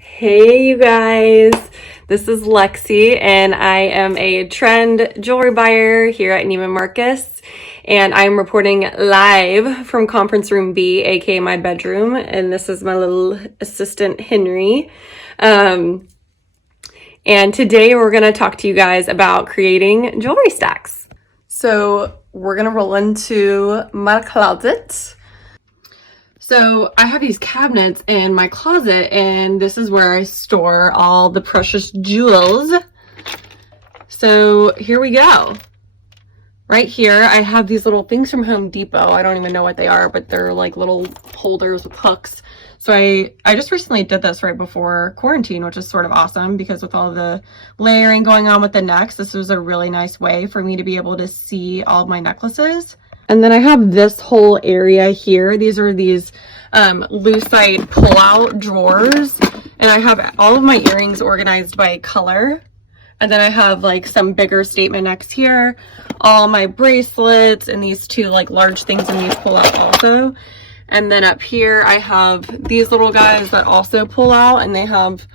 Hey you guys, this is Lexi and I am a trend jewelry buyer here at Neiman Marcus, and I'm reporting live from conference room B, aka my bedroom, and this is my little assistant Henry. And today we're going to talk to you guys about creating jewelry stacks. So we're going to roll into my closet. So I have these cabinets in my closet, and this is where I store all the precious jewels. So here we go. Right here, I have these little things from Home Depot. I don't even know what they are, but they're like little holders with hooks. So I just recently did this right before quarantine, which is sort of awesome because with all the layering going on with the necks, this was a really nice way for me to be able to see all of my necklaces. And then I have this whole area here. These are these lucite pull-out drawers. And I have all of my earrings organized by color. And then I have like some bigger statement necks here. All my bracelets and these two like large things in these pull out also. And then up here I have these little guys that also pull out, and they have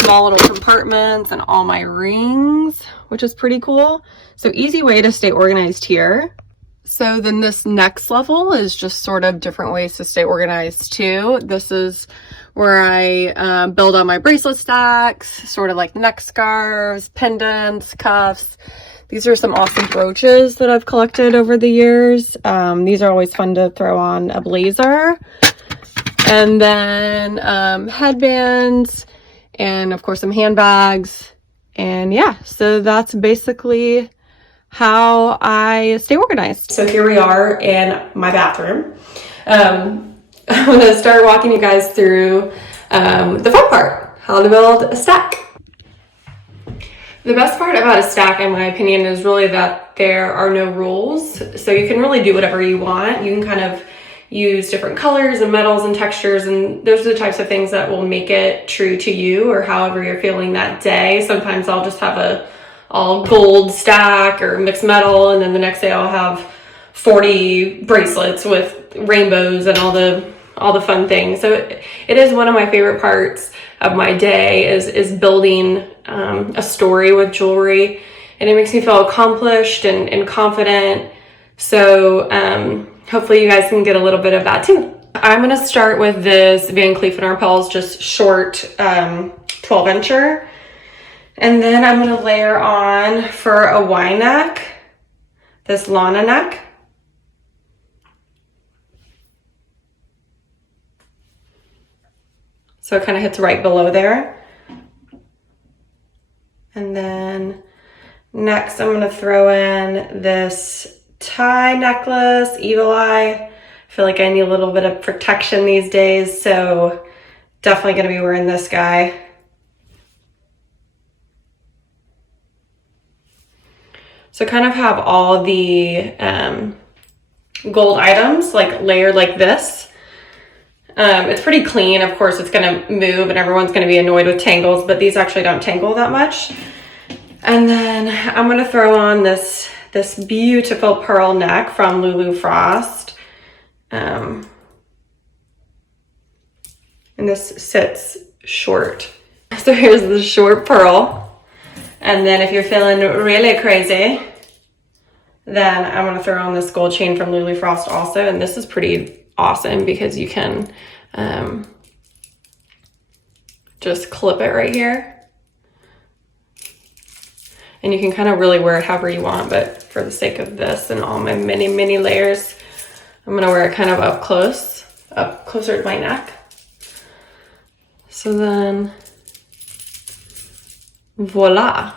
small little compartments and all my rings, which is pretty cool. So easy way to stay organized here. So then this next level is just sort of different ways to stay organized too. This is where I build on my bracelet stacks, sort of like neck scarves, pendants, cuffs. These are some awesome brooches that I've collected over the years. These are always fun to throw on a blazer. And then headbands, and of course some handbags. And yeah, so that's basically how I stay organized. So here we are in my bathroom. I'm going to start walking you guys through the fun part, how to build a stack. The best part about a stack, in my opinion, is really that there are no rules. So you can really do whatever you want. You can kind of use different colors and metals and textures, and those are the types of things that will make it true to you or however you're feeling that day. Sometimes I'll just have a all gold stack or mixed metal, and then the next day I'll have 40 bracelets with rainbows and all the fun things. So it is one of my favorite parts of my day is building a story with jewelry, and it makes me feel accomplished and confident. So hopefully you guys can get a little bit of that too. I'm going to start with this Van Cleef & Arpels just short 12-incher. And then I'm going to layer on for a Y neck, this Lana neck. So it kind of hits right below there. And then next I'm going to throw in this tie necklace, Evil Eye. I feel like I need a little bit of protection these days, so definitely going to be wearing this guy. So kind of have all the gold items like layered like this. It's pretty clean. Of course, it's going to move and everyone's going to be annoyed with tangles, but these actually don't tangle that much. And then I'm going to throw on this beautiful pearl neck from Lulu Frost. And this sits short. So here's the short pearl. And then if you're feeling really crazy, then I'm going to throw on this gold chain from Lulu Frost also. And this is pretty awesome because you can just clip it right here. And you can kind of really wear it however you want, but for the sake of this and all my many, many layers, I'm going to wear it kind of up closer to my neck. So then, voila.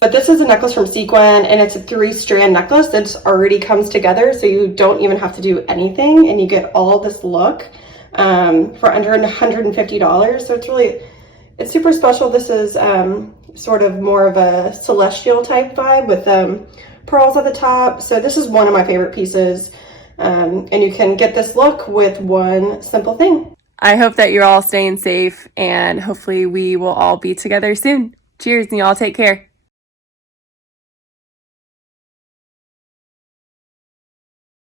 But this is a necklace from Sequin, and it's a 3-strand necklace that already comes together, so you don't even have to do anything, and you get all this look for under $150. So it's super special. This is sort of more of a celestial type vibe with pearls at the top. So this is one of my favorite pieces, and you can get this look with one simple thing. I hope that you're all staying safe, and hopefully we will all be together soon. Cheers, and y'all take care.